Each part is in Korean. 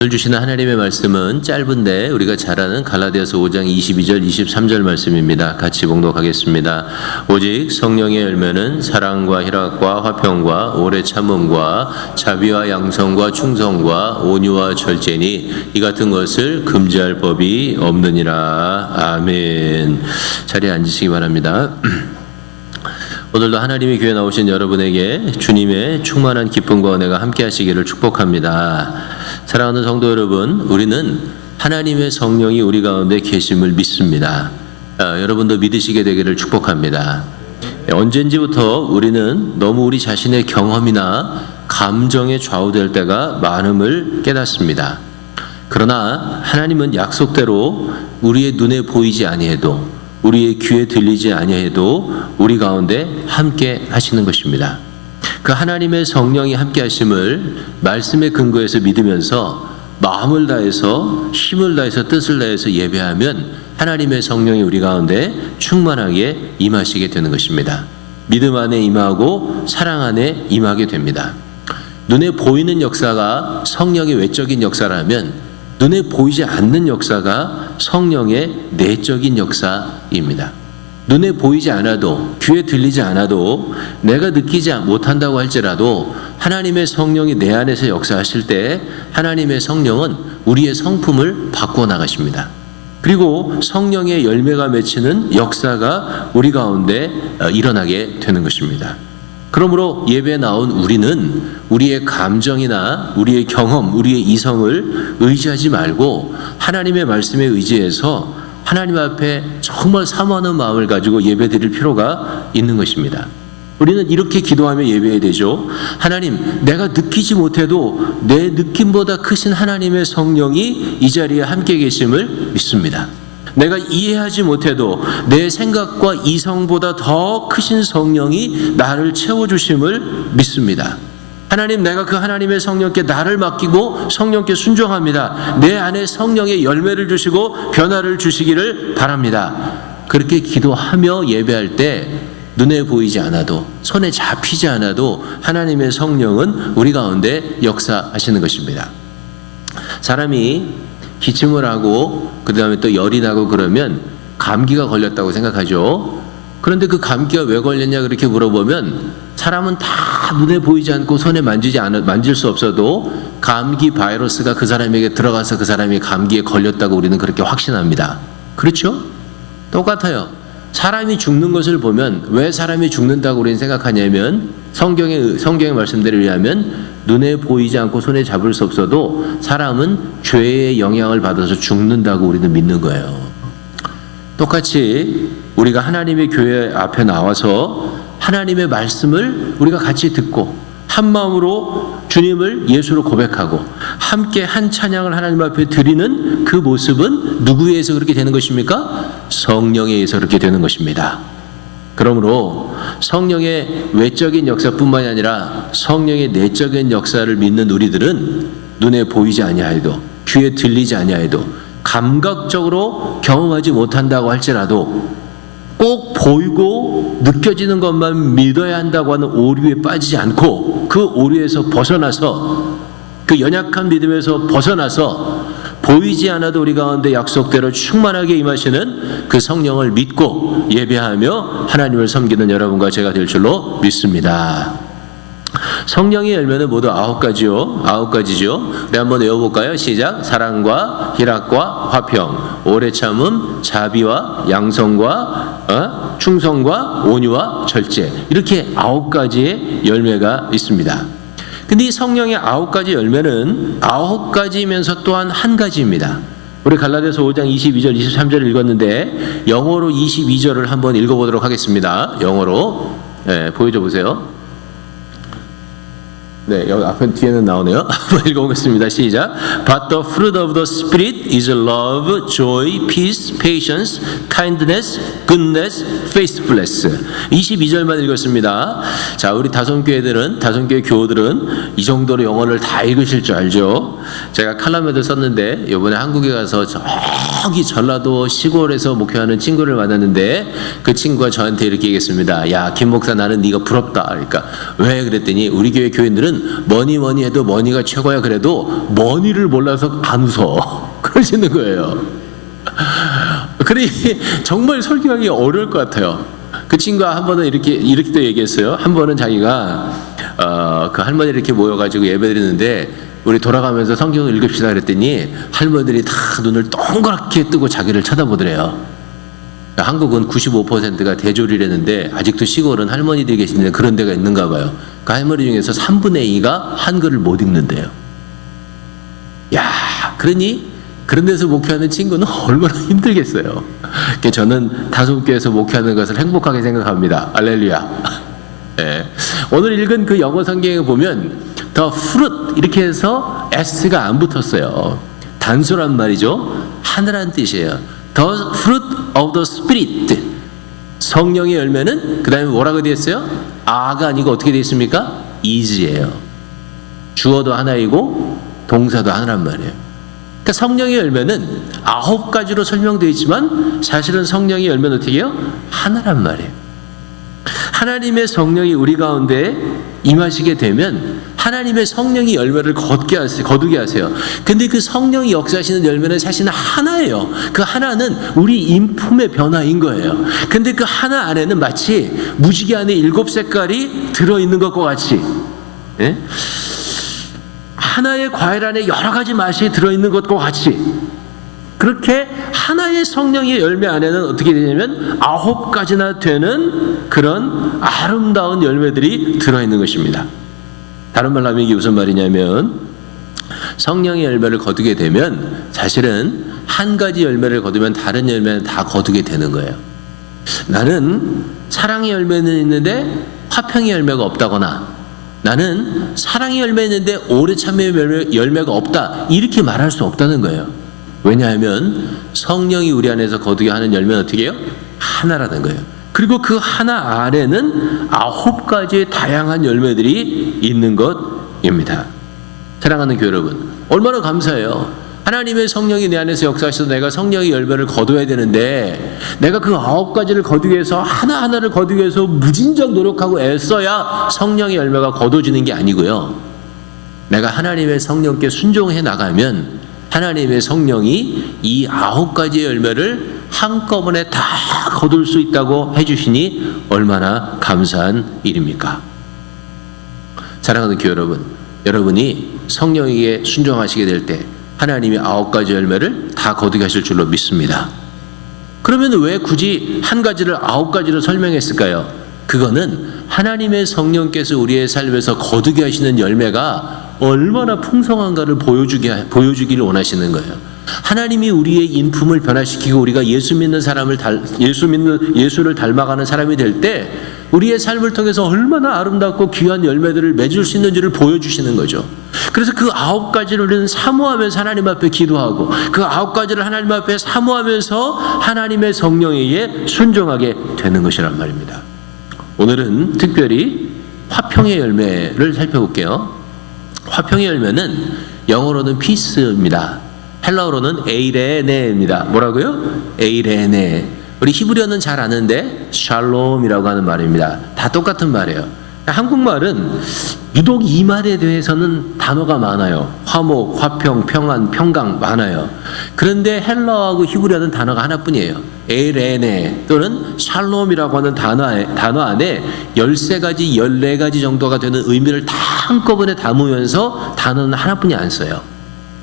오늘 주시는 하나님의 말씀은 짧은데 우리가 잘 아는 갈라디아서 5장 22절 23절 말씀입니다. 같이 봉독하겠습니다. 오직 성령의 열매는 사랑과 희락과 화평과 오래 참음과 자비와 양성과 충성과 온유와 절제니 이 같은 것을 금지할 법이 없느니라. 아멘. 자리에 앉으시기 바랍니다. 오늘도 하나님의 교회에 나오신 여러분에게 주님의 충만한 기쁨과 은혜가 함께 하시기를 축복합니다. 사랑하는 성도 여러분, 우리는 하나님의 성령이 우리 가운데 계심을 믿습니다. 여러분도 믿으시게 되기를 축복합니다. 언젠지부터 우리는 너무 우리 자신의 경험이나 감정에 좌우될 때가 많음을 깨닫습니다. 그러나 하나님은 약속대로 우리의 눈에 보이지 아니해도 우리의 귀에 들리지 아니해도 우리 가운데 함께 하시는 것입니다. 그 하나님의 성령이 함께 하심을 말씀의 근거에서 믿으면서 마음을 다해서 힘을 다해서 뜻을 다해서 예배하면 하나님의 성령이 우리 가운데 충만하게 임하시게 되는 것입니다. 믿음 안에 임하고 사랑 안에 임하게 됩니다. 눈에 보이는 역사가 성령의 외적인 역사라면 눈에 보이지 않는 역사가 성령의 내적인 역사입니다. 눈에 보이지 않아도 귀에 들리지 않아도 내가 느끼지 못한다고 할지라도 하나님의 성령이 내 안에서 역사하실 때 하나님의 성령은 우리의 성품을 바꾸어 나가십니다. 그리고 성령의 열매가 맺히는 역사가 우리 가운데 일어나게 되는 것입니다. 그러므로 예배에 나온 우리는 우리의 감정이나 우리의 경험, 우리의 이성을 의지하지 말고 하나님의 말씀에 의지해서 하나님 앞에 정말 사모하는 마음을 가지고 예배 드릴 필요가 있는 것입니다. 우리는 이렇게 기도하며 예배해야 되죠. 하나님, 내가 느끼지 못해도 내 느낌보다 크신 하나님의 성령이 이 자리에 함께 계심을 믿습니다. 내가 이해하지 못해도 내 생각과 이성보다 더 크신 성령이 나를 채워주심을 믿습니다. 하나님, 내가 그 하나님의 성령께 나를 맡기고 성령께 순종합니다. 내 안에 성령의 열매를 주시고 변화를 주시기를 바랍니다. 그렇게 기도하며 예배할 때 눈에 보이지 않아도 손에 잡히지 않아도 하나님의 성령은 우리 가운데 역사하시는 것입니다. 사람이 기침을 하고 그 다음에 또 열이 나고 그러면 감기가 걸렸다고 생각하죠. 그런데 그 감기가 왜 걸렸냐 그렇게 물어보면 사람은 다 눈에 보이지 않고 손에 만질 수 없어도 감기 바이러스가 그 사람에게 들어가서 그 사람이 감기에 걸렸다고 우리는 그렇게 확신합니다. 그렇죠? 똑같아요. 사람이 죽는 것을 보면 왜 사람이 죽는다고 우리는 생각하냐면 성경의 말씀대로 의하면 눈에 보이지 않고 손에 잡을 수 없어도 사람은 죄의 영향을 받아서 죽는다고 우리는 믿는 거예요. 똑같이 우리가 하나님의 교회 앞에 나와서 하나님의 말씀을 우리가 같이 듣고 한 마음으로 주님을 예수로 고백하고 함께 한 찬양을 하나님 앞에 드리는 그 모습은 누구에 의해서 그렇게 되는 것입니까? 성령에 의해서 그렇게 되는 것입니다. 그러므로 성령의 외적인 역사뿐만이 아니라 성령의 내적인 역사를 믿는 우리들은 눈에 보이지 아니하여도 귀에 들리지 아니하여도 감각적으로 경험하지 못한다고 할지라도 꼭 보이고 느껴지는 것만 믿어야 한다고 하는 오류에 빠지지 않고 그 오류에서 벗어나서 그 연약한 믿음에서 벗어나서 보이지 않아도 우리 가운데 약속대로 충만하게 임하시는 그 성령을 믿고 예배하며 하나님을 섬기는 여러분과 제가 될 줄로 믿습니다. 성령의 열매는 모두 9가지요. 9가지죠. 우리 한번 외워볼까요? 시작. 사랑과 희락과 화평, 오래 참음, 자비와 양성과 충성과 온유와 절제. 이렇게 9가지의 열매가 있습니다. 근데 이 성령의 9가지 열매는 9가지면서 또한 한 가지입니다. 우리 갈라디아서 5장 22절 23절을 읽었는데 영어로 22절을 한번 읽어보도록 하겠습니다. 영어로 보여줘 보세요. 네, 여기 앞에 뒤에는 나오네요. 한번 읽어보겠습니다. 시작. But the fruit of the Spirit is love, joy, peace, patience, kindness, goodness, faithfulness. 22절만 읽었습니다. 자, 우리 다솜교회 교우들은 이 정도로 영어를 다 읽으실 줄 알죠? 제가 칼럼에도 썼는데 이번에 한국에 가서 저기 전라도 시골에서 목회하는 친구를 만났는데 그 친구가 저한테 이렇게 얘기했습니다. 야, 김 목사 나는 네가 부럽다. 그러니까 왜 그랬더니 우리 교회 교인들은 너희는 뭐니 해도 뭐니가 최고야 그래도 뭐니를 몰라서 안 웃어. 그러시는 거예요. 그러니 정말 설교하기 어려울 것 같아요. 그 친구가 한 번은 이렇게 또 얘기했어요. 한 번은 자기가 그 할머니 이렇게 모여가지고 예배드리는데 우리 돌아가면서 성경을 읽읍시다 그랬더니 할머니들이 다 눈을 동그랗게 뜨고 자기를 쳐다보더래요. 한국은 95%가 대졸이라는데 아직도 시골은 할머니들이 계시는데 그런 데가 있는가 봐요. 그 할머니 중에서 3분의 2가 한글을 못 읽는데요. 야, 그러니 그런 데서 목회하는 친구는 얼마나 힘들겠어요. 저는 다솜교회에서 목회하는 것을 행복하게 생각합니다. 할렐루야. 네. 오늘 읽은 그 영어 성경에 보면 the fruit 이렇게 해서 s가 안 붙었어요. 단수란 말이죠. 하늘한 뜻이에요. The fruit of the spirit. 성령의 열매는 그 다음에 뭐라고 되어 있어요? 아가 아니고 어떻게 되어 있습니까? is예요. 주어도 하나이고 동사도 하나란 말이에요. 그러니까 성령의 열매는 9가지로 설명되어 있지만 사실은 성령의 열매는 어떻게 해요? 하나란 말이에요. 하나님의 성령이 우리 가운데 임하시게 되면 하나님의 성령이 열매를 거두게 하세요. 근데 그 성령이 역사하시는 열매는 사실은 하나예요. 그 하나는 우리 인품의 변화인 거예요. 근데 그 하나 안에는 마치 무지개 안에 7색깔이 들어있는 것과 같이, 예? 하나의 과일 안에 여러 가지 맛이 들어있는 것과 같이 그렇게 하나의 성령의 열매 안에는 어떻게 되냐면 9가지나 되는 그런 아름다운 열매들이 들어있는 것입니다. 다른 말로 하면 이게 무슨 말이냐면 성령의 열매를 거두게 되면 사실은 한 가지 열매를 거두면 다른 열매는 다 거두게 되는 거예요. 나는 사랑의 열매는 있는데 화평의 열매가 없다거나 나는 사랑의 열매 있는데 오래 참여의 열매가 없다 이렇게 말할 수 없다는 거예요. 왜냐하면 성령이 우리 안에서 거두게 하는 열매는 어떻게 해요? 하나라는 거예요. 그리고 그 하나 안에는 9가지의 다양한 열매들이 있는 것입니다. 사랑하는 교회 여러분, 얼마나 감사해요. 하나님의 성령이 내 안에서 역사하셔서 내가 성령의 열매를 거둬야 되는데 내가 그 9가지를 거두기 위해서 하나하나를 거두기 위해서 무진장 노력하고 애써야 성령의 열매가 거둬지는 게 아니고요. 내가 하나님의 성령께 순종해 나가면 하나님의 성령이 이 9가지의 열매를 한꺼번에 다 거둘 수 있다고 해주시니 얼마나 감사한 일입니까? 사랑하는 교회 여러분, 여러분이 성령에게 순종하시게 될 때 하나님이 9가지 열매를 다 거두게 하실 줄로 믿습니다. 그러면 왜 굳이 한 가지를 9가지로 설명했을까요? 그거는 하나님의 성령께서 우리의 삶에서 거두게 하시는 열매가 얼마나 풍성한가를 보여주기를 원하시는 거예요. 하나님이 우리의 인품을 변화시키고 우리가 예수를 닮아가는 사람이 될 때 우리의 삶을 통해서 얼마나 아름답고 귀한 열매들을 맺을 수 있는지를 보여주시는 거죠. 그래서 그 9가지를 우리는 사모하면서 하나님 앞에 기도하고 그 9가지를 하나님 앞에 사모하면서 하나님의 성령에게 순종하게 되는 것이란 말입니다. 오늘은 특별히 화평의 열매를 살펴볼게요. 화평의 열매는 영어로는 피스입니다. 헬라어로는 에이레네입니다. 뭐라고요? 에이레네. 우리 히브리어는 잘 아는데 샬롬이라고 하는 말입니다. 다 똑같은 말이에요. 한국말은 유독 이 말에 대해서는 단어가 많아요. 화목, 화평, 평안, 평강 많아요. 그런데 헬라어하고 히브리어는 단어가 하나뿐이에요. 에이레네 또는 샬롬이라고 하는 단어 안에 13가지, 14가지 정도가 되는 의미를 다 한꺼번에 담으면서 단어는 하나뿐이 안 써요.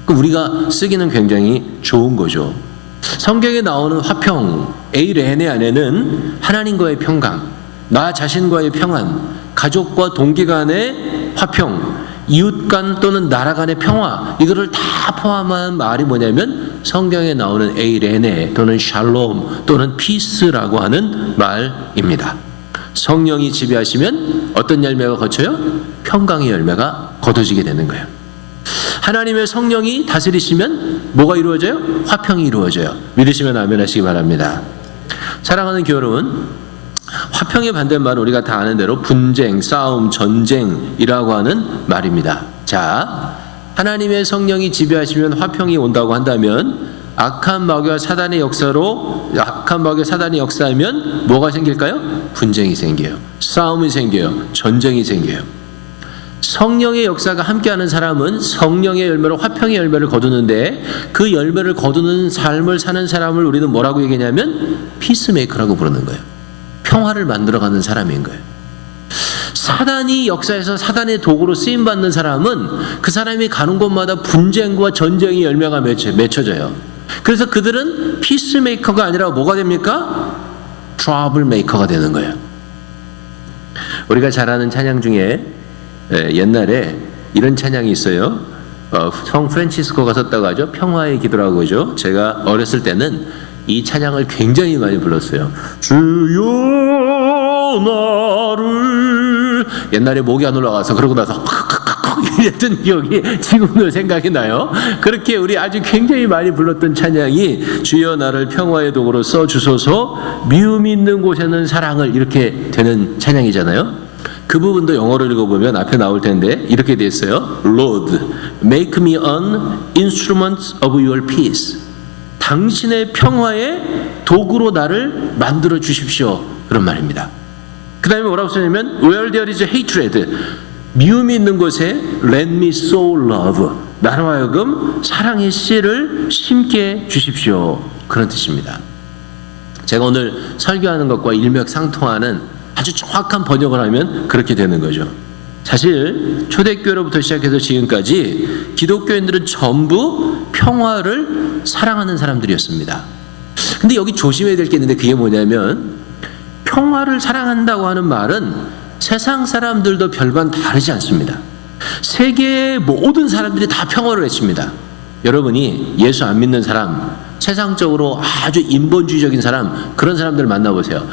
우리가 쓰기는 굉장히 좋은 거죠. 성경에 나오는 화평, 에이레네 안에는 하나님과의 평강, 나 자신과의 평안, 가족과 동기 간의 화평, 이웃 간 또는 나라 간의 평화, 이거를 다 포함한 말이 뭐냐면 성경에 나오는 에이레네 또는 샬롬 또는 피스라고 하는 말입니다. 성령이 지배하시면 어떤 열매가 거쳐요? 평강의 열매가 거둬지게 되는 거예요. 하나님의 성령이 다스리시면 뭐가 이루어져요? 화평이 이루어져요. 믿으시면 아멘 하시기 바랍니다. 사랑하는 교회 여러분, 화평의 반대말은 우리가 다 아는 대로 분쟁, 싸움, 전쟁이라고 하는 말입니다. 자, 하나님의 성령이 지배하시면 화평이 온다고 한다면 악한 마귀와 사단의 역사하면 뭐가 생길까요? 분쟁이 생겨요. 싸움이 생겨요. 전쟁이 생겨요. 성령의 역사가 함께하는 사람은 성령의 열매로 화평의 열매를 거두는데 그 열매를 거두는 삶을 사는 사람을 우리는 뭐라고 얘기하냐면 피스메이커라고 부르는 거예요. 평화를 만들어가는 사람인 거예요. 사단이 역사에서 사단의 도구로 쓰임받는 사람은 그 사람이 가는 곳마다 분쟁과 전쟁의 열매가 맺혀져요. 그래서 그들은 피스메이커가 아니라 뭐가 됩니까? 트러블 메이커가 되는 거예요. 우리가 잘 아는 찬양 중에 옛날에 이런 찬양이 있어요. 성 프란치스코가 썼다고 하죠. 평화의 기도라고 하죠. 제가 어렸을 때는 이 찬양을 굉장히 많이 불렀어요. 주여 나를, 옛날에 목이 안 올라가서 그러고 나서 이랬던 기억이 지금도 생각이 나요. 그렇게 우리 아주 굉장히 많이 불렀던 찬양이 주여 나를 평화의 도구로 써주소서, 미움 있는 곳에는 사랑을, 이렇게 되는 찬양이잖아요. 그 부분도 영어로 읽어보면 앞에 나올 텐데 이렇게 돼 있어요. Lord, make me an instrument of your peace. 당신의 평화의 도구로 나를 만들어 주십시오. 그런 말입니다. 그 다음에 뭐라고 쓰냐면 Where there is hatred, 미움이 있는 곳에 let me sow love, 나로 하여금 사랑의 씨를 심게 주십시오. 그런 뜻입니다. 제가 오늘 설교하는 것과 일맥상통하는 아주 정확한 번역을 하면 그렇게 되는 거죠. 사실 초대교회로부터 시작해서 지금까지 기독교인들은 전부 평화를 사랑하는 사람들이었습니다. 근데 여기 조심해야 될 게 있는데 그게 뭐냐면 평화를 사랑한다고 하는 말은 세상 사람들도 별반 다르지 않습니다. 세계의 모든 사람들이 다 평화를 외칩니다. 여러분이 예수 안 믿는 사람, 세상적으로 아주 인본주의적인 사람, 그런 사람들 만나보세요.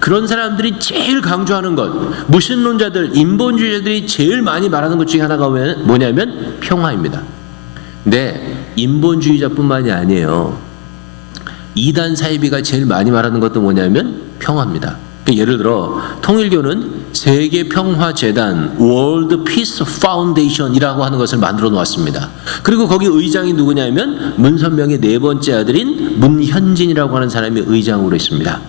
그런 사람들이 제일 강조하는 것, 무신론자들, 인본주의자들이 제일 많이 말하는 것 중에 하나가 뭐냐면 평화입니다. 근데 인본주의자뿐만이 아니에요. 이단 사이비가 제일 많이 말하는 것도 뭐냐면 평화입니다. 예를 들어 통일교는 세계평화재단 World Peace Foundation이라고 하는 것을 만들어 놓았습니다. 그리고 거기 의장이 누구냐면 문선명의 네 번째 아들인 문현진이라고 하는 사람이 의장으로 있습니다.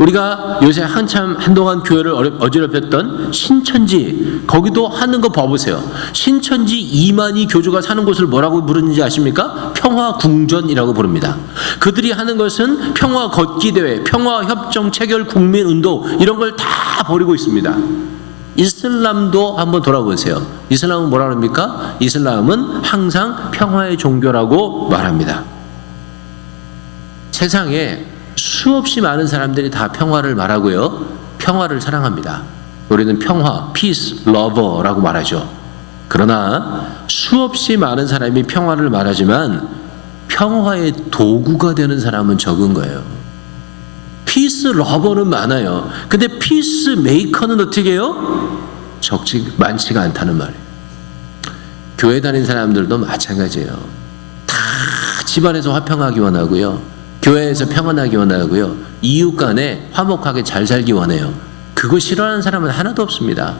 우리가 요새 한동안 교회를 어지럽혔던 신천지, 거기도 하는 거 봐보세요. 신천지 이만희 교주가 사는 곳을 뭐라고 부르는지 아십니까? 평화궁전이라고 부릅니다. 그들이 하는 것은 평화 걷기 대회, 평화 협정 체결 국민 운동, 이런 걸 다 벌이고 있습니다. 이슬람도 한번 돌아보세요. 이슬람은 뭐라 합니까? 이슬람은 항상 평화의 종교라고 말합니다. 세상에 수없이 많은 사람들이 다 평화를 말하고요, 평화를 사랑합니다. 우리는 평화, peace, lover라고 말하죠. 그러나 수없이 많은 사람이 평화를 말하지만 평화의 도구가 되는 사람은 적은 거예요. peace lover는 많아요. 근데 peace maker는 어떻게 해요? 많지가 않다는 말이에요. 교회 다니는 사람들도 마찬가지예요. 다 집안에서 화평하기 원하고요, 교회에서 평안하기 원하고요, 이웃 간에 화목하게 잘 살기 원해요. 그거 싫어하는 사람은 하나도 없습니다.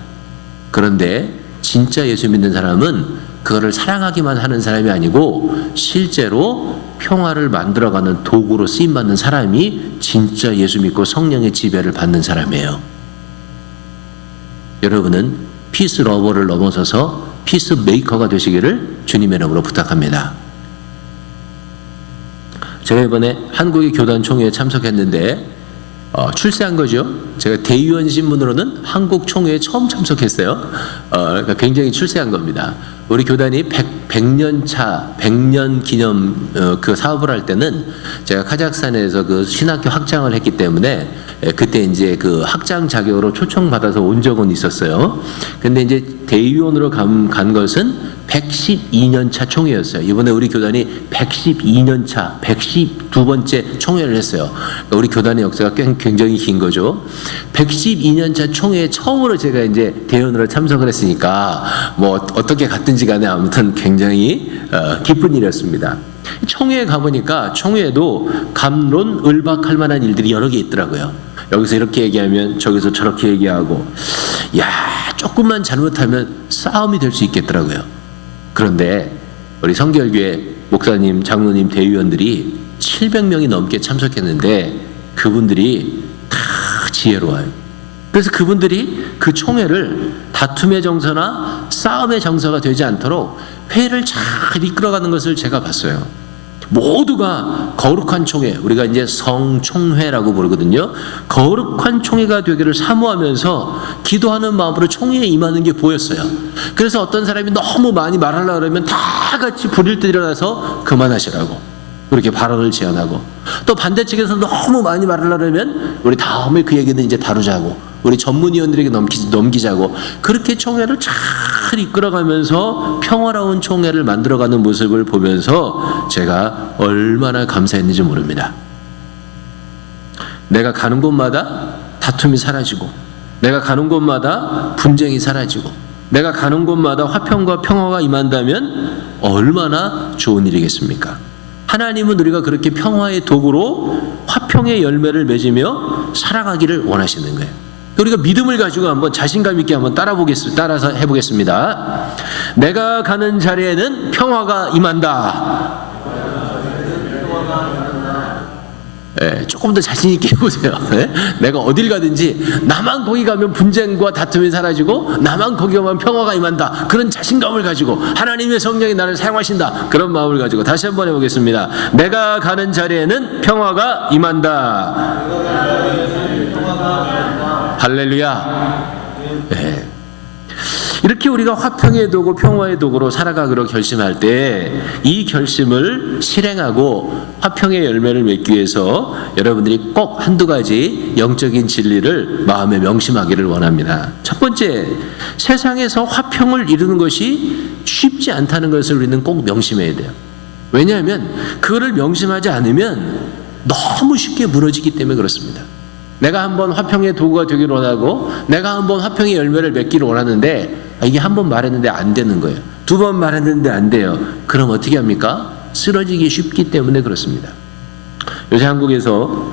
그런데 진짜 예수 믿는 사람은 그거를 사랑하기만 하는 사람이 아니고 실제로 평화를 만들어가는 도구로 쓰임받는 사람이 진짜 예수 믿고 성령의 지배를 받는 사람이에요. 여러분은 피스 러버를 넘어서서 피스 메이커가 되시기를 주님의 이름으로 부탁합니다. 제가 이번에 한국의 교단 총회에 참석했는데 출세한 거죠. 제가 대의원 신분으로는 한국 총회에 처음 참석했어요. 그러니까 굉장히 출세한 겁니다. 우리 교단이 100년 기념 그 사업을 할 때는 제가 카자흐스탄에서 그 신학교 확장을 했기 때문에 그때 이제 그 학장 자격으로 초청받아서 온 적은 있었어요. 근데 이제 대의원으로 간 것은 112년 차 총회였어요. 이번에 우리 교단이 112년 차, 112번째 총회를 했어요. 그러니까 우리 교단의 역사가 굉장히 긴 거죠. 112년 차 총회에 처음으로 제가 이제 대의원으로 참석을 했으니까 뭐 어떻게 갔든지 간에 아무튼 굉장히 기쁜 일이었습니다. 총회에 가보니까 총회에도 갑론을박할 만한 일들이 여러 개 있더라고요. 여기서 이렇게 얘기하면 저기서 저렇게 얘기하고, 야, 조금만 잘못하면 싸움이 될 수 있겠더라고요. 그런데 우리 성결교회 목사님, 장로님, 대의원들이 700명이 넘게 참석했는데 그분들이 다 지혜로워요. 그래서 그분들이 그 총회를 다툼의 정서나 싸움의 정서가 되지 않도록 회를 잘 이끌어가는 것을 제가 봤어요. 모두가 거룩한 총회, 우리가 이제 성총회라고 부르거든요. 거룩한 총회가 되기를 사모하면서 기도하는 마음으로 총회에 임하는 게 보였어요. 그래서 어떤 사람이 너무 많이 말하려고 그러면 다 같이 부릴 때 일어나서 그만하시라고 그렇게 발언을 제안하고, 또 반대측에서 너무 많이 말하려고 그러면 우리 다음에 그 얘기는 이제 다루자고, 우리 전문위원들에게 넘기자고, 그렇게 총회를 잘 이끌어가면서 평화로운 총회를 만들어가는 모습을 보면서 제가 얼마나 감사했는지 모릅니다. 내가 가는 곳마다 다툼이 사라지고, 내가 가는 곳마다 분쟁이 사라지고, 내가 가는 곳마다 화평과 평화가 임한다면 얼마나 좋은 일이겠습니까? 하나님은 우리가 그렇게 평화의 도구로 화평의 열매를 맺으며 살아가기를 원하시는 거예요. 우리가 믿음을 가지고 한번 자신감 있게 한번 따라서 해보겠습니다. 내가 가는 자리에는 평화가 임한다. 조금 더 자신 있게 해보세요. 내가 어딜 가든지 나만 거기 가면 분쟁과 다툼이 사라지고, 나만 거기 가면 평화가 임한다. 그런 자신감을 가지고 하나님의 성령이 나를 사용하신다. 그런 마음을 가지고 다시 한번 해보겠습니다. 내가 가는 자리에는 평화가 임한다. 할렐루야. 이렇게 우리가 화평의 도구, 평화의 도구로 살아가기로 결심할 때 이 결심을 실행하고 화평의 열매를 맺기 위해서 여러분들이 꼭 한두 가지 영적인 진리를 마음에 명심하기를 원합니다. 첫 번째, 세상에서 화평을 이루는 것이 쉽지 않다는 것을 우리는 꼭 명심해야 돼요. 왜냐하면 그거를 명심하지 않으면 너무 쉽게 무너지기 때문에 그렇습니다. 내가 한번 화평의 도구가 되기를 원하고, 내가 한번 화평의 열매를 맺기를 원하는데, 이게 한 번 말했는데 안 되는 거예요. 두 번 말했는데 안 돼요. 그럼 어떻게 합니까? 쓰러지기 쉽기 때문에 그렇습니다. 요새 한국에서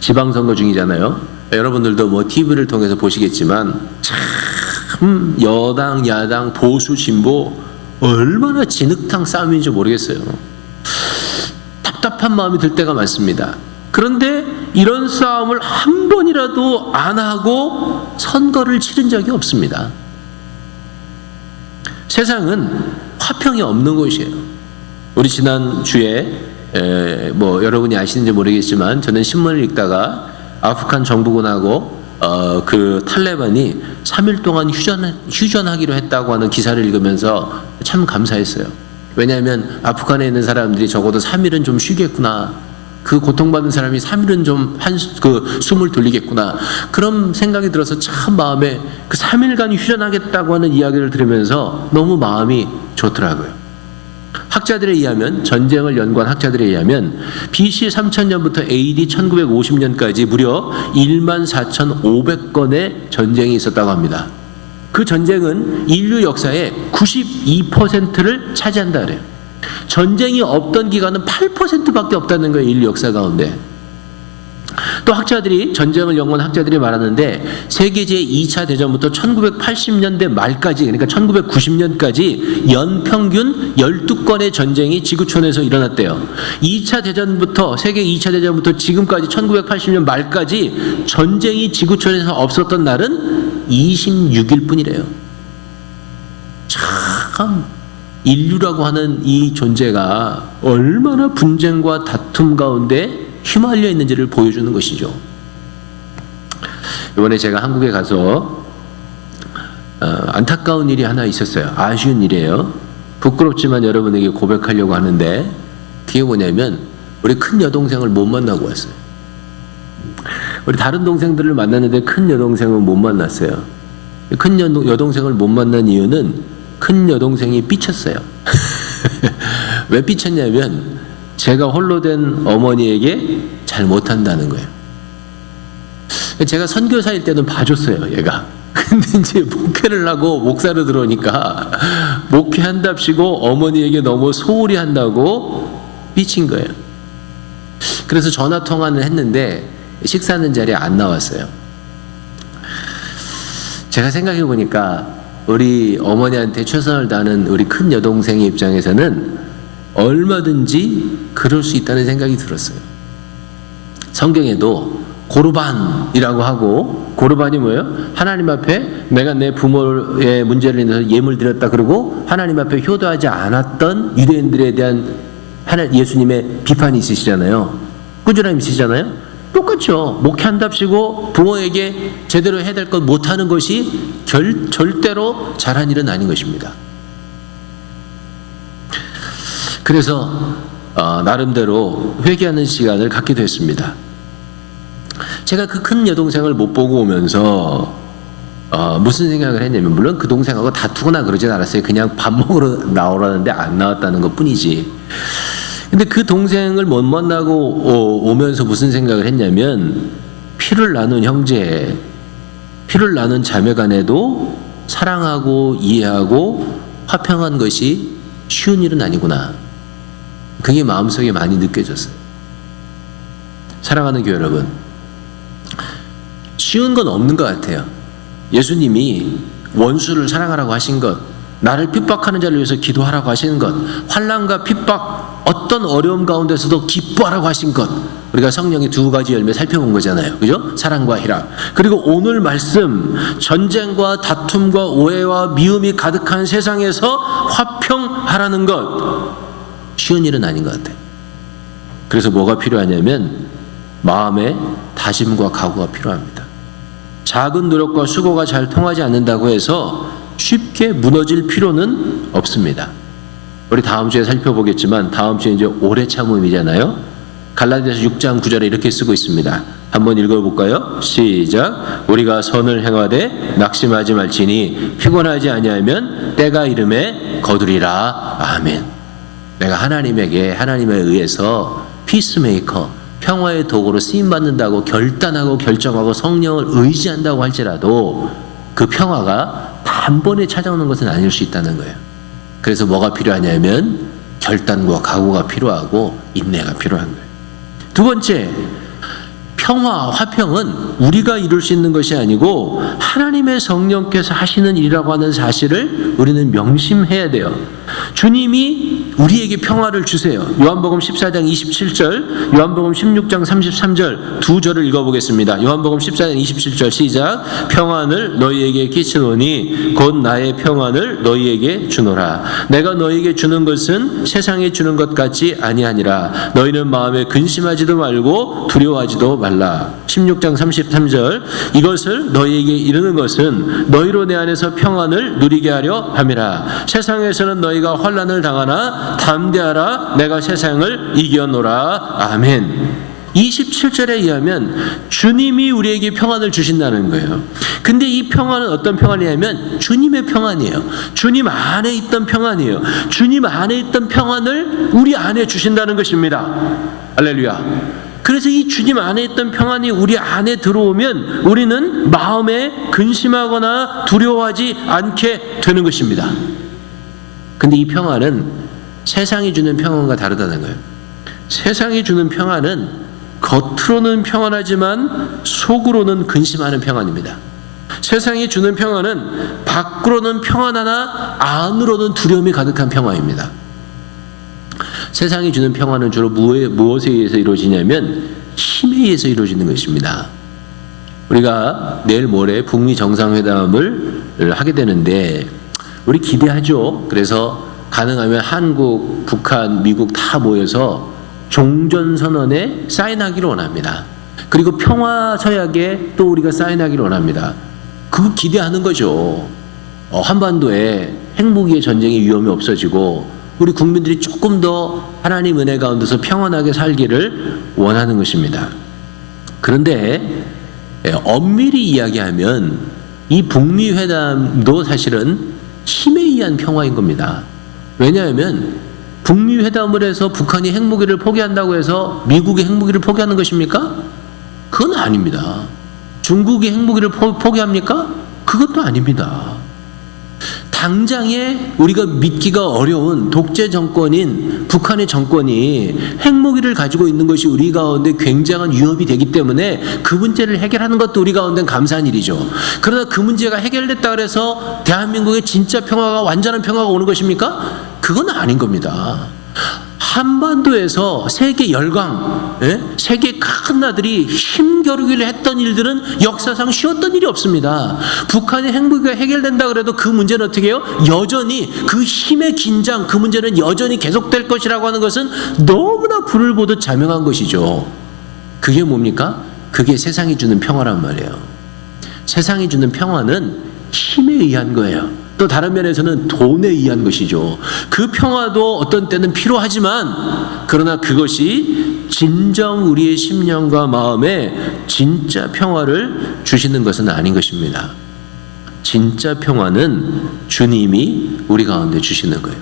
지방선거 중이잖아요. 여러분들도 뭐 TV를 통해서 보시겠지만 참 여당, 야당, 보수, 진보 얼마나 진흙탕 싸움인지 모르겠어요. 답답한 마음이 들 때가 많습니다. 그런데 이런 싸움을 한 번이라도 안 하고 선거를 치른 적이 없습니다. 세상은 화평이 없는 곳이에요. 우리 지난주에 뭐 여러분이 아시는지 모르겠지만, 저는 신문을 읽다가 아프간 정부군하고 그 탈레반이 3일 동안 휴전하기로 했다고 하는 기사를 읽으면서 참 감사했어요. 왜냐하면 아프간에 있는 사람들이 적어도 3일은 좀 쉬겠구나, 그 고통받는 사람이 3일은 좀 숨을 돌리겠구나, 그런 생각이 들어서 참 마음에, 그 3일간 휴전하겠다고 하는 이야기를 들으면서 너무 마음이 좋더라고요. 학자들에 의하면, 전쟁을 연구한 학자들에 의하면 BC 3000년부터 AD 1950년까지 무려 14,500건의 전쟁이 있었다고 합니다. 그 전쟁은 인류 역사의 92%를 차지한다 그래요. 전쟁이 없던 기간은 8%밖에 없다는 거예요, 인류 역사 가운데. 또 학자들이, 전쟁을 연구한 학자들이 말하는데, 세계 제2차 대전부터 1980년대 말까지, 그러니까 1990년까지 연평균 12건의 전쟁이 지구촌에서 일어났대요. 2차 대전부터, 세계 2차 대전부터 지금까지 1980년 말까지 전쟁이 지구촌에서 없었던 날은 26일 뿐이래요. 참 인류라고 하는 이 존재가 얼마나 분쟁과 다툼 가운데 휘말려 있는지를 보여주는 것이죠. 이번에 제가 한국에 가서 안타까운 일이 하나 있었어요. 아쉬운 일이에요. 부끄럽지만 여러분에게 고백하려고 하는데, 그게 뭐냐면 우리 큰 여동생을 못 만나고 왔어요. 우리 다른 동생들을 만났는데 큰 여동생은 못 만났어요. 큰 여동생을 못 만난 이유는 큰 여동생이 삐쳤어요. 왜 삐쳤냐면 제가 홀로 된 어머니에게 잘 못한다는 거예요. 제가 선교사일 때는 봐줬어요, 얘가. 근데 이제 목회를 하고 목사로 들어오니까 목회한답시고 어머니에게 너무 소홀히 한다고 삐친 거예요. 그래서 전화 통화는 했는데 식사하는 자리에 안 나왔어요. 제가 생각해 보니까 우리 어머니한테 최선을 다하는 우리 큰 여동생의 입장에서는 얼마든지 그럴 수 있다는 생각이 들었어요. 성경에도 고르반이라고 하고, 고르반이 뭐예요? 하나님 앞에 내가 내 부모의 문제를 인해서 예물 드렸다 그러고 하나님 앞에 효도하지 않았던 유대인들에 대한 예수님의 비판이 있으시잖아요. 꾸준함이 있으시잖아요. 똑같죠. 목회한답시고 부모에게 제대로 해야 될 것 못하는 것이 절대로 잘한 일은 아닌 것입니다. 그래서 나름대로 회개하는 시간을 갖기도 했습니다. 제가 그 큰 여동생을 못 보고 오면서 무슨 생각을 했냐면, 물론 그 동생하고 다투거나 그러진 않았어요. 그냥 밥 먹으러 나오라는데 안 나왔다는 것 뿐이지. 근데 그 동생을 못 만나고 오면서 무슨 생각을 했냐면, 피를 나눈 형제, 피를 나눈 자매 간에도 사랑하고 이해하고 화평한 것이 쉬운 일은 아니구나. 그게 마음속에 많이 느껴졌어요. 사랑하는 교회 여러분, 쉬운 건 없는 것 같아요. 예수님이 원수를 사랑하라고 하신 것, 나를 핍박하는 자를 위해서 기도하라고 하시는 것, 환난과 핍박, 어떤 어려움 가운데서도 기뻐하라고 하신 것, 우리가 성령의 두 가지 열매 살펴본 거잖아요. 그죠? 사랑과 희락. 그리고 오늘 말씀, 전쟁과 다툼과 오해와 미움이 가득한 세상에서 화평하라는 것, 쉬운 일은 아닌 것 같아요. 그래서 뭐가 필요하냐면 마음의 다짐과 각오가 필요합니다. 작은 노력과 수고가 잘 통하지 않는다고 해서 쉽게 무너질 필요는 없습니다. 우리 다음 주에 살펴보겠지만, 다음 주에 이제 오래 참음이잖아요. 갈라디아서 6장 9절에 이렇게 쓰고 있습니다. 한번 읽어볼까요? 시작. 우리가 선을 행하되 낙심하지 말지니 피곤하지 아니하면 때가 이름에 거두리라. 아멘. 내가 하나님에 의해서 피스메이커, 평화의 도구로 쓰임받는다고 결단하고 결정하고 성령을 의지한다고 할지라도 그 평화가 단번에 찾아오는 것은 아닐 수 있다는 거예요. 그래서 뭐가 필요하냐면 결단과 각오가 필요하고 인내가 필요한 거예요. 두 번째, 평화, 화평은 우리가 이룰 수 있는 것이 아니고 하나님의 성령께서 하시는 일이라고 하는 사실을 우리는 명심해야 돼요. 주님이 우리에게 평화를 주세요. 요한복음 14장 27절, 요한복음 16장 33절 두 절을 읽어보겠습니다. 요한복음 14장 27절 시작. 평안을 너희에게 끼치노니 곧 나의 평안을 너희에게 주노라. 내가 너희에게 주는 것은 세상에 주는 것 같지 아니하니라. 너희는 마음에 근심하지도 말고 두려워하지도 말라. 16장 33절 이것을 너희에게 이르는 것은 너희로 내 안에서 평안을 누리게 하려 함이라. 세상에서는 너희가 환난을 당하나 담대하라. 내가 세상을 이겨노라. 아멘. 27절에 의하면 주님이 우리에게 평안을 주신다는 거예요. 근데 이 평안은 어떤 평안이냐면 주님의 평안이에요. 주님 안에 있던 평안이에요. 주님 안에 있던 평안을 우리 안에 주신다는 것입니다. 할렐루야. 그래서 이 주님 안에 있던 평안이 우리 안에 들어오면 우리는 마음에 근심하거나 두려워하지 않게 되는 것입니다. 근데 이 평안은 세상이 주는 평안과 다르다는 거예요. 세상이 주는 평안은 겉으로는 평안하지만 속으로는 근심하는 평안입니다. 세상이 주는 평안은 밖으로는 평안하나 안으로는 두려움이 가득한 평안입니다. 세상이 주는 평안은 주로 무엇에 의해서 이루어지냐면 힘에 의해서 이루어지는 것입니다. 우리가 내일 모레 북미 정상회담을 하게 되는데 우리 기대하죠. 그래서 가능하면 한국, 북한, 미국 다 모여서 종전선언에 사인하기를 원합니다. 그리고 평화서약에 또 우리가 사인하기를 원합니다. 그거 기대하는 거죠. 한반도에 핵무기의 전쟁의 위험이 없어지고 우리 국민들이 조금 더 하나님 은혜 가운데서 평안하게 살기를 원하는 것입니다. 그런데 엄밀히 이야기하면 이 북미 회담도 사실은 힘에 의한 평화인 겁니다. 왜냐하면 북미 회담을 해서 북한이 핵무기를 포기한다고 해서 미국이 핵무기를 포기하는 것입니까? 그건 아닙니다. 중국이 핵무기를 포기합니까? 그것도 아닙니다. 당장에 우리가 믿기가 어려운 독재 정권인 북한의 정권이 핵무기를 가지고 있는 것이 우리 가운데 굉장한 위협이 되기 때문에 그 문제를 해결하는 것도 우리 가운데는 감사한 일이죠. 그러나 그 문제가 해결됐다 그래서 대한민국의 진짜 평화가 완전한 평화가 오는 것입니까? 그건 아닌 겁니다. 한반도에서 세계 열강, 세계 큰 나들이 힘겨루기를 했던 일들은 역사상 쉬웠던 일이 없습니다. 북한의 핵무기가 해결된다 그래도 그 문제는 어떻게 해요? 여전히 그 힘의 긴장, 그 문제는 여전히 계속될 것이라고 하는 것은 너무나 불을 보듯 자명한 것이죠. 그게 뭡니까? 그게 세상이 주는 평화란 말이에요. 세상이 주는 평화는 힘에 의한 거예요. 또 다른 면에서는 돈에 의한 것이죠. 그 평화도 어떤 때는 필요하지만 그러나 그것이 진정 우리의 심령과 마음에 진짜 평화를 주시는 것은 아닌 것입니다. 진짜 평화는 주님이 우리 가운데 주시는 거예요.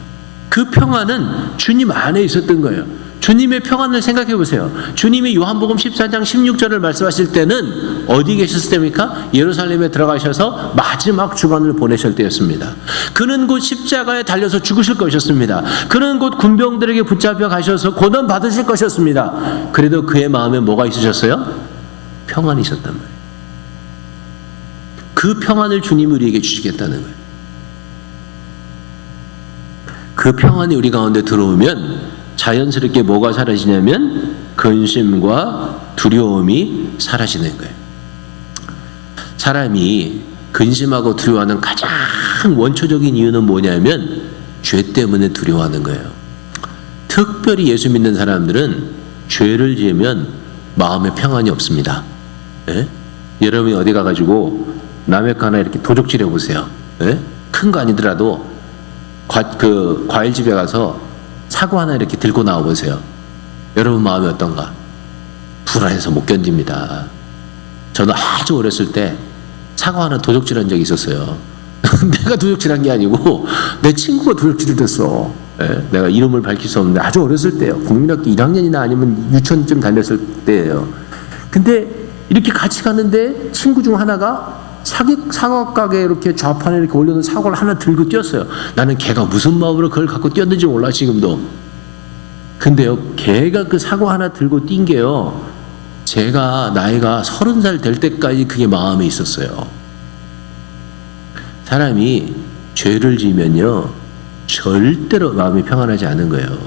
그 평화는 주님 안에 있었던 거예요. 주님의 평안을 생각해 보세요. 주님이 요한복음 14장 16절을 말씀하실 때는 어디 계셨을 때입니까? 예루살렘에 들어가셔서 마지막 주간을 보내실 때였습니다. 그는 곧 십자가에 달려서 죽으실 것이었습니다. 그는 곧 군병들에게 붙잡혀 가셔서 고난 받으실 것이었습니다. 그래도 그의 마음에 뭐가 있으셨어요? 평안이 있었단 말이에요. 그 평안을 주님이 우리에게 주시겠다는 거예요. 그 평안이 우리 가운데 들어오면 자연스럽게 뭐가 사라지냐면 근심과 두려움이 사라지는 거예요. 사람이 근심하고 두려워하는 가장 원초적인 이유는 뭐냐면 죄 때문에 두려워하는 거예요. 특별히 예수 믿는 사람들은 죄를 지으면 마음에 평안이 없습니다. 여러분이 어디 가가지고 남의 거 하나 이렇게 도적질해 보세요. 큰 거 아니더라도 과일집에 가서 사과 하나 이렇게 들고 나와 보세요. 여러분 마음이 어떤가? 불안해서 못 견딥니다. 저는 아주 어렸을 때 사과 하나 도적질한 적이 있었어요. 내가 도적질한 게 아니고 내 친구가 도적질을 했어. 내가 이름을 밝힐 수 없는데 아주 어렸을 때요. 국민학교 1학년이나 아니면 유치원쯤 다녔을 때예요. 근데 이렇게 같이 갔는데 친구 중 하나가 사과 가게에 이렇게 좌판에 이렇게 올려놓은 사과를 하나 들고 뛰었어요. 나는 걔가 무슨 마음으로 그걸 갖고 뛰었는지 몰라 지금도. 근데요, 걔가 그 사과 하나 들고 뛴 게요, 제가 나이가 30살 될 때까지 그게 마음에 있었어요. 사람이 죄를 지으면요 절대로 마음이 평안하지 않은 거예요.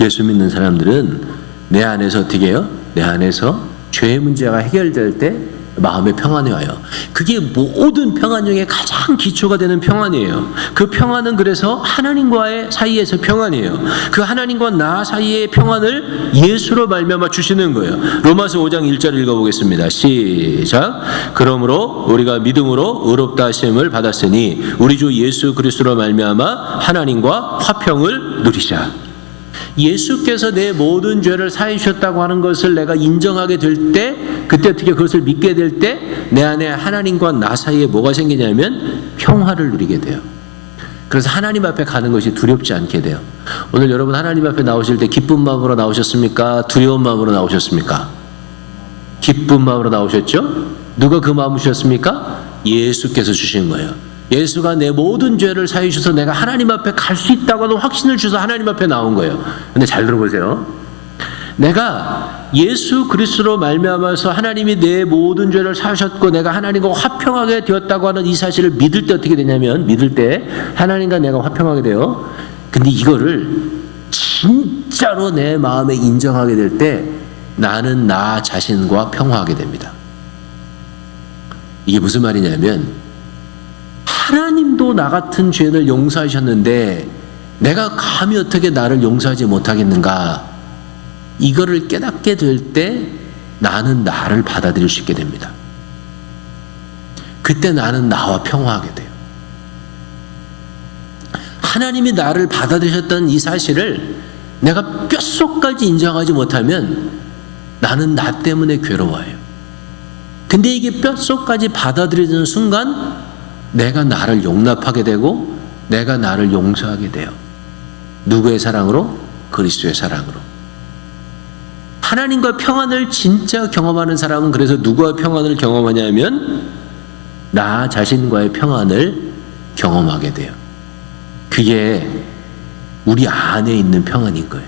예수 믿는 사람들은 내 안에서 어떻게 해요? 내 안에서 죄의 문제가 해결될 때 마음의 평안이 와요. 그게 모든 평안 중에 가장 기초가 되는 평안이에요. 그 평안은 그래서 하나님과의 사이에서 평안이에요. 그 하나님과 나 사이의 평안을 예수로 말미암아 주시는 거예요. 로마서 5장 1절 읽어보겠습니다. 시작. 그러므로 우리가 믿음으로 의롭다 하심을 받았으니 우리 주 예수 그리스도로 말미암아 하나님과 화평을 누리자. 예수께서 내 모든 죄를 사해 주셨다고 하는 것을 내가 인정하게 될 때, 그때 어떻게 그것을 믿게 될 때 내 안에 하나님과 나 사이에 뭐가 생기냐면 평화를 누리게 돼요. 그래서 하나님 앞에 가는 것이 두렵지 않게 돼요. 오늘 여러분 하나님 앞에 나오실 때 기쁜 마음으로 나오셨습니까? 두려운 마음으로 나오셨습니까? 기쁜 마음으로 나오셨죠? 누가 그 마음을 주셨습니까? 예수께서 주신 거예요. 예수가 내 모든 죄를 사해 주셔서 내가 하나님 앞에 갈 수 있다고 하는 확신을 주셔서 하나님 앞에 나온 거예요. 근데 잘 들어보세요. 내가 예수 그리스도로 말미암아서 하나님이 내 모든 죄를 사하셨고 내가 하나님과 화평하게 되었다고 하는 이 사실을 믿을 때 어떻게 되냐면, 믿을 때 하나님과 내가 화평하게 돼요. 근데 이거를 진짜로 내 마음에 인정하게 될 때 나는 나 자신과 평화하게 됩니다. 이게 무슨 말이냐면, 하나님도 나 같은 죄를 용서하셨는데 내가 감히 어떻게 나를 용서하지 못하겠는가, 이거를 깨닫게 될 때 나는 나를 받아들일 수 있게 됩니다. 그때 나는 나와 평화하게 돼요. 하나님이 나를 받아들이셨다는 이 사실을 내가 뼛속까지 인정하지 못하면 나는 나 때문에 괴로워해요. 근데 이게 뼛속까지 받아들이는 순간 내가 나를 용납하게 되고 내가 나를 용서하게 돼요. 누구의 사랑으로? 그리스도의 사랑으로. 하나님과 평안을 진짜 경험하는 사람은 그래서 누구와 평안을 경험하냐면 나 자신과의 평안을 경험하게 돼요. 그게 우리 안에 있는 평안인 거예요.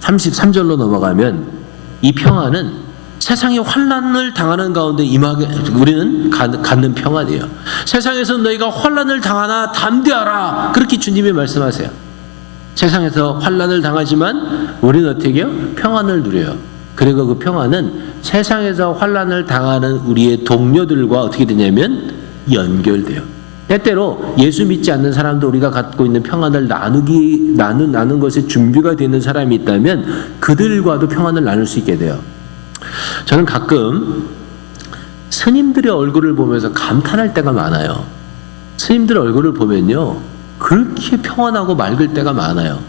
33절로 넘어가면 이 평안은 세상의 환난을 당하는 가운데 임하게 우리는 갖는 평안이에요. 세상에서 너희가 환난을 당하나 담대하라, 그렇게 주님이 말씀하세요. 세상에서 환난을 당하지만 우리는 어떻게 해요? 평안을 누려요. 그리고 그 평안은 세상에서 환난을 당하는 우리의 동료들과 어떻게 되냐면 연결돼요. 때때로 예수 믿지 않는 사람도 우리가 갖고 있는 평안을 나눈 것에 준비가 되는 사람이 있다면 그들과도 평안을 나눌 수 있게 돼요. 저는 가끔 스님들의 얼굴을 보면서 감탄할 때가 많아요. 스님들 얼굴을 보면요, 그렇게 평안하고 맑을 때가 많아요.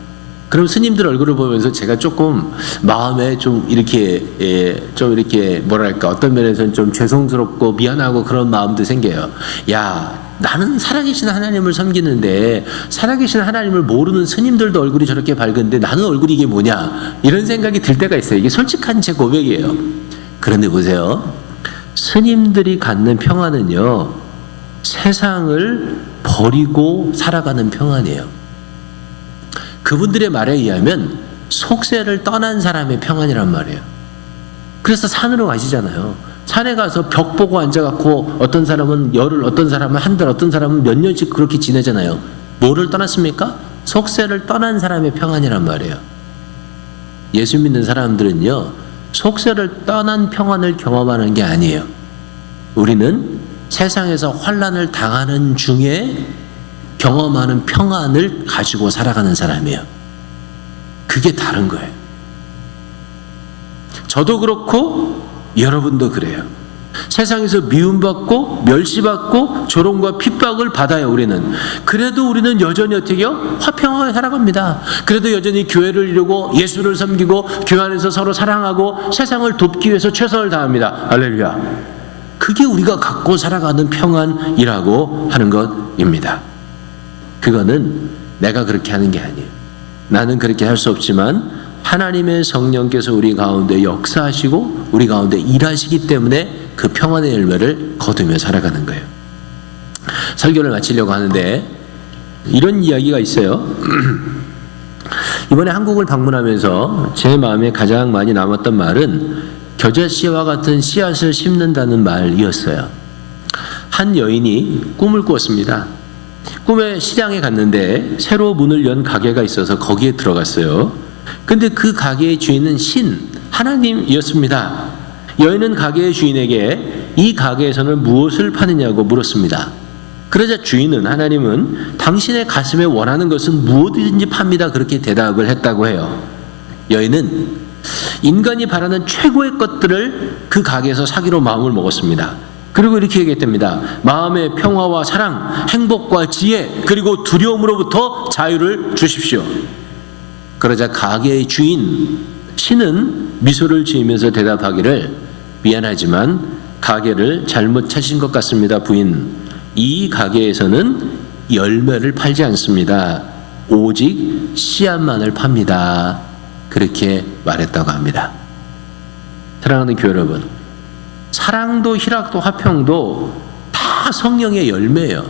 그럼 스님들 얼굴을 보면서 제가 조금 마음에 좀 이렇게 뭐랄까, 어떤 면에서는 좀 죄송스럽고 미안하고 그런 마음도 생겨요. 야, 나는 살아계신 하나님을 섬기는데 살아계신 하나님을 모르는 스님들도 얼굴이 저렇게 밝은데 나는 얼굴이 이게 뭐냐, 이런 생각이 들 때가 있어요. 이게 솔직한 제 고백이에요. 그런데 보세요, 스님들이 갖는 평안은요, 세상을 버리고 살아가는 평안이에요. 그분들의 말에 의하면 속세를 떠난 사람의 평안이란 말이에요. 그래서 산으로 가시잖아요. 산에 가서 벽 보고 앉아갖고 어떤 사람은 열흘, 어떤 사람은 한 달, 어떤 사람은 몇 년씩 그렇게 지내잖아요. 뭐를 떠났습니까? 속세를 떠난 사람의 평안이란 말이에요. 예수 믿는 사람들은요, 속세를 떠난 평안을 경험하는 게 아니에요. 우리는 세상에서 환난을 당하는 중에 경험하는 평안을 가지고 살아가는 사람이에요. 그게 다른 거예요. 저도 그렇고 여러분도 그래요. 세상에서 미움받고 멸시받고 조롱과 핍박을 받아요. 우리는. 그래도 우리는 여전히 어떻게 해요? 화평하게 살아갑니다. 그래도 여전히 교회를 이루고 예수를 섬기고 교회 안에서 서로 사랑하고 세상을 돕기 위해서 최선을 다합니다. 할렐루야. 그게 우리가 갖고 살아가는 평안이라고 하는 것입니다. 그거는 내가 그렇게 하는 게 아니에요. 나는 그렇게 할 수 없지만 하나님의 성령께서 우리 가운데 역사하시고 우리 가운데 일하시기 때문에 그 평안의 열매를 거두며 살아가는 거예요. 설교를 마치려고 하는데 이런 이야기가 있어요. 이번에 한국을 방문하면서 제 마음에 가장 많이 남았던 말은 겨자씨와 같은 씨앗을 심는다는 말이었어요. 한 여인이 꿈을 꾸었습니다. 꿈에 시장에 갔는데 새로 문을 연 가게가 있어서 거기에 들어갔어요. 근데 그 가게의 주인은 하나님이었습니다. 여인은 가게의 주인에게 이 가게에서는 무엇을 파느냐고 물었습니다. 그러자 주인은, 하나님은 당신의 가슴에 원하는 것은 무엇이든지 팝니다, 그렇게 대답을 했다고 해요. 여인은 인간이 바라는 최고의 것들을 그 가게에서 사기로 마음을 먹었습니다. 그리고 이렇게 얘기했답니다. 마음의 평화와 사랑, 행복과 지혜, 그리고 두려움으로부터 자유를 주십시오. 그러자 가게의 주인 신은 미소를 지으면서 대답하기를, 미안하지만 가게를 잘못 찾으신 것 같습니다, 부인. 이 가게에서는 열매를 팔지 않습니다. 오직 씨앗만을 팝니다. 그렇게 말했다고 합니다. 사랑하는 교회 여러분, 사랑도 희락도 화평도 다 성령의 열매예요.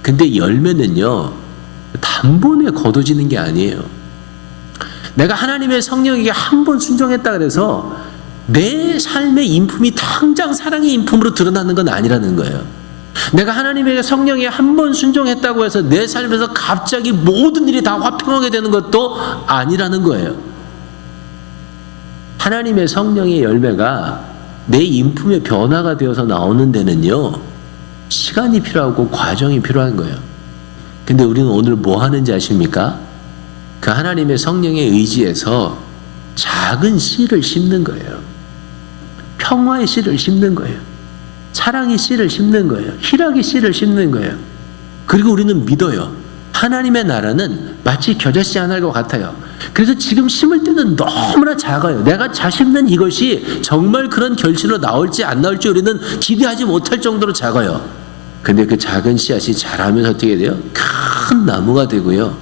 근데 열매는요, 단번에 거둬지는 게 아니에요. 내가 하나님의 성령에게 한 번 순종했다 그래서 내 삶의 인품이 당장 사랑의 인품으로 드러나는 건 아니라는 거예요. 내가 하나님의 성령에 한 번 순종했다고 해서 내 삶에서 갑자기 모든 일이 다 화평하게 되는 것도 아니라는 거예요. 하나님의 성령의 열매가 내 인품의 변화가 되어서 나오는 데는요, 시간이 필요하고 과정이 필요한 거예요. 근데 우리는 오늘 뭐 하는지 아십니까? 그 하나님의 성령의 의지에서 작은 씨를 심는 거예요. 평화의 씨를 심는 거예요. 사랑의 씨를 심는 거예요. 희락의 씨를 심는 거예요. 그리고 우리는 믿어요. 하나님의 나라는 마치 겨자씨 하나과 같아요. 그래서 지금 심을 때는 너무나 작아요. 내가 심는 이것이 정말 그런 결실로 나올지 안 나올지 우리는 기대하지 못할 정도로 작아요. 근데 그 작은 씨앗이 자라면서 어떻게 돼요? 큰 나무가 되고요.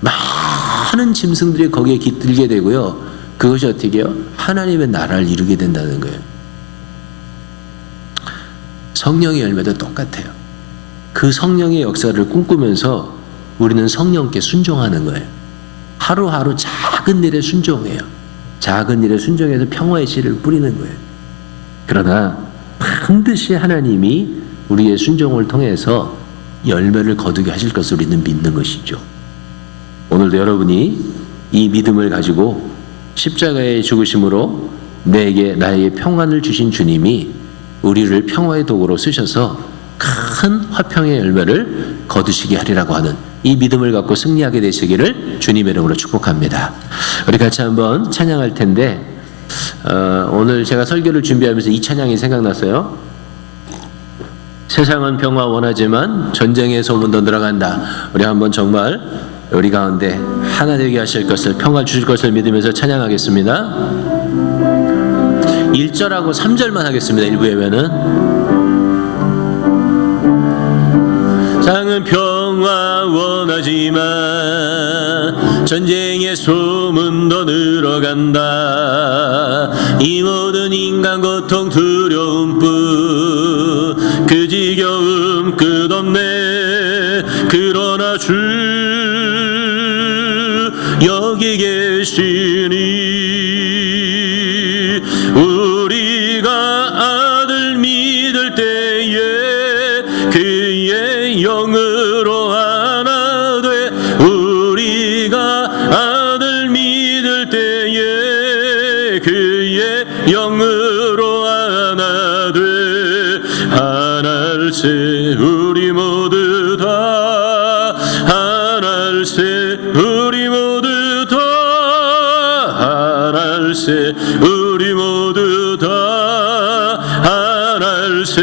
많은 짐승들이 거기에 깃들게 되고요. 그것이 어떻게 해요? 하나님의 나라를 이루게 된다는 거예요. 성령의 열매도 똑같아요. 그 성령의 역사를 꿈꾸면서 우리는 성령께 순종하는 거예요. 하루하루 작은 일에 순종해요. 작은 일에 순종해서 평화의 씨를 뿌리는 거예요. 그러나 반드시 하나님이 우리의 순종을 통해서 열매를 거두게 하실 것을 우리는 믿는 것이죠. 오늘도 오늘도 여러분이 이 믿음을 가지고 십자가의 죽으심으로 나에게 평안을 주신 주님이 우리를 평화의 도구로 쓰셔서 큰 화평의 열매를 거두시게 하리라고 하는 이 믿음을 갖고 승리하게 되시기를 주님의 이름으로 축복합니다. 우리 같이 한번 찬양할 텐데 오늘 제가 설교를 준비하면서 이 찬양이 생각났어요. 세상은 평화 원하지만 전쟁의 소문도 늘어간다. 우리 한번 정말 우리 가운데 하나 되게 하실 것을, 평화 주실 것을 믿으면서 찬양하겠습니다. 1절하고 3절만 하겠습니다. 일부 예배는. 세상은 평화 원하지만 전쟁의 소문도 늘어간다. 이 모든 인간 고통 두려움뿐 그 지겨움 끝없네. 그러나 주 여기 계시니 우리가 아들 믿을 때에 그의 영으로 하나 돼. 우리가 아들 믿을 때에 그의 영으로 하나 돼. 하나일세 우리 모두 다 하나일세 우리 모두 다 하나일세 우리 모두 다 하나일세.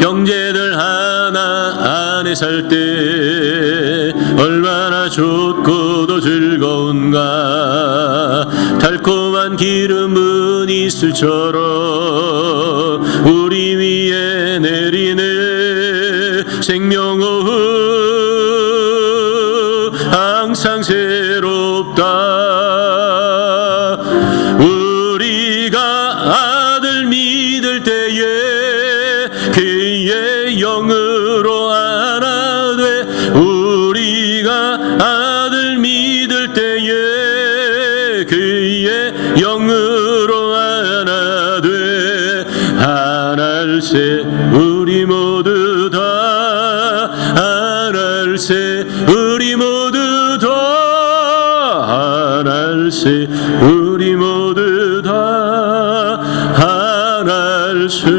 형제들 하나 안에 살 때 얼마나 좋고도 즐거운가. 달콤한 기름은 이슬처럼 우리 위에 내리네. 생명호흡 항상 새롭다. 우리가 아들 믿을 때에 그의 영으로 하나 돼. 우리가 아들 믿을 때에 그의 영으로 하나 돼. 하나일세 우리 모두 다 하나일세 우리 모두 다 하나일세 우리 모두 다 하나일세